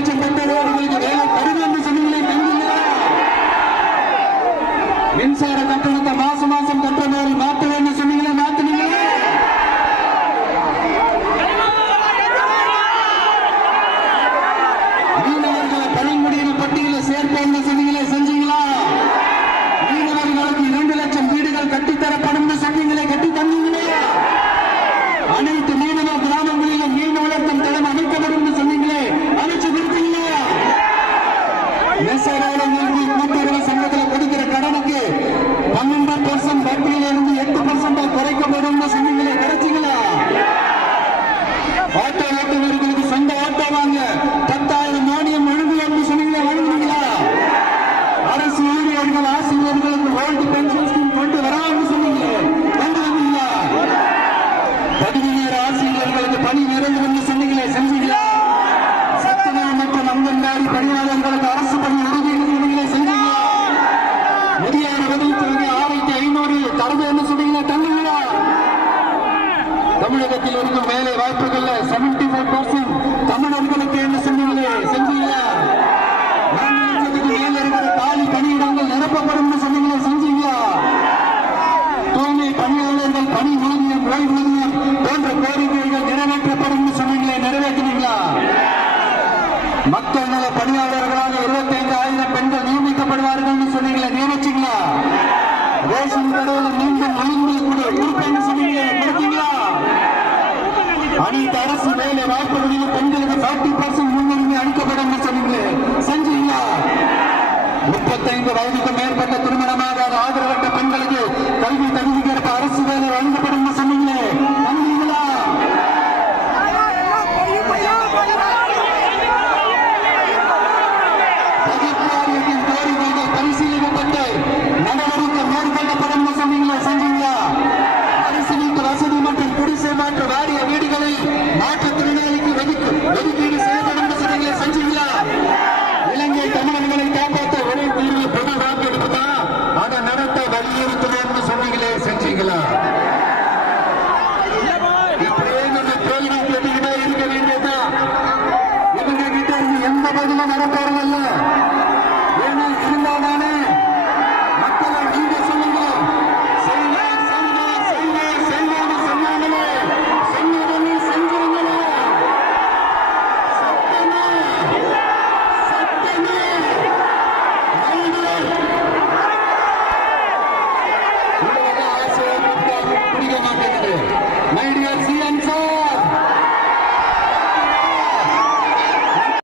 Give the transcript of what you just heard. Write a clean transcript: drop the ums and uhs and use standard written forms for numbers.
லட்சம் பெற்றோர்களுக்கு வேலை தருது என்று சொன்னீங்களே, தந்தீங்களா? மின்சார கட்டணத்தை மாசம் மாசம் கட்டுற மாதிரி மாற்றுவேன்னு சொன்னீங்களே, மாத்தினீங்களா? மீனவர்களை பழங்குடியின பட்டியலில் சேர்ப்பேன்னு சொன்னீங்களே, செஞ்சீங்களா? மீனவர்களுக்கு 2 லட்சம் வீடுகள் கட்டித்தரப்படும் சொன்னீங்களே, கட்டி தந்தீங்களே? அனைத்து மீனவ கிராமங்களிலும் மீன் வளர்க்கும் தளம் அமைக்கப்படும் சொன்னீங்களே, அமைச்சு கொடுத்தீங்களா? கூட்டுறவு சங்கத்தில் கொடுக்கிற கடனுக்கு 12% வட்டியிலிருந்து 8% குறைக்கப்படும் சொன்னீங்களே, கிடைச்சிங்களா? ஆட்டோ ஓட்டுநர்களுக்கு சொந்த ஆட்டோ வாங்க 10,000 மானியம் வழங்குவோம் சொன்னீங்களே, வழங்குவீங்களா? அரசு ஊழியர்கள் ஆசிரியர்களுக்கு ஓல்டு பென்ஷன் ஸ்கீம் கொண்டு வரான்னு சொன்னீங்களே, கொண்டு வந்தீங்களா? பதவி நேர ஆசிரியர்களுக்கு பணி நிறைவு சொன்னீங்களே, செஞ்சீங்களா? சத்துணவு மற்றும் அங்கன்வாடி பணியாளர்களுக்கு அரசு பணி உறுதின்னு சொன்னீங்களே, செஞ்சீங்களா? முதியோர் உதவித்தொகை 6500 தருதுன்னு சொன்னீங்களே, தந்தீங்களா? தமிழகத்தில் இருக்கும் வேலை வாய்ப்புகள் 74% தமிழர்களுக்கு என்ன சொன்னீங்களே, செஞ்சீங்களா? 4 லட்சத்துக்கு மேல இருக்கிற காலி பணியிடங்கள் நிரப்பப்படும் சொன்னீங்களே, செஞ்சீங்களா? தூய்மை பணியாளர்கள் பணி ஊதியம், ஓய்வூதியம் போன்ற கோரிக்கைகள் நிறைவேற்றப்படும் சொன்னீங்களே, நிறைவேற்றினீங்களா? மக்கள் நல பணியாளர்களாக 25,000 பெண்கள் நியமிக்கப்படுவார்கள் சொன்னீங்களே, நியமிச்சீங்களா? ரேஷன் கடையில் மீண்டும் கொடுப்பேன்னு சொன்னீங்களே, கொடுத்தீங்களா? அனைத்து அரசு வேலை வாய்ப்புகளிலும் பெண்களுக்கு 40% முன்னுரிமை அளிக்கப்படும் சொன்னீங்களே, செஞ்சீங்களா? 35 வயதுக்கு மேற்பட்ட திருமணமாகாத ஆதரவற்ற பெண்களுக்கு கல்வி தகுதிக்கேற்ப அரசு வேலை வழங்கப்படும் சொன்னீங்களே, நம்பீங்களா? பகுப்பாய்வின் கோரிக்கைகள் பரிசீலிக்கப்பட்டு நடவடிக்கை மேற்கொள்ளப்படும் சொன்னீங்களே, செஞ்சீங்களா? அரசு வீட்டு வசதி மற்றும் குடிசை மாற்று வாரிய வீடுகளை மாற்றுத்திறனாளிக்கு ஒதுக்கீடு செய்யப்படும் சொன்னீங்களே, செஞ்சீங்களா? இலங்கை தமிழர்களை காப்பாற்ற ஒரே தீர்வு பொது வாக்கெடுப்பு தான், அதை நடத்த வலியுறுத்துவேன்னு சொன்னீங்களே, செஞ்சீங்களா? இப்படியே நம்ம கேள்வி கேட்டுக்கிட்டே இருக்க வேண்டியதுதான். இவங்க கிட்ட எந்த பதிலும் நடத்த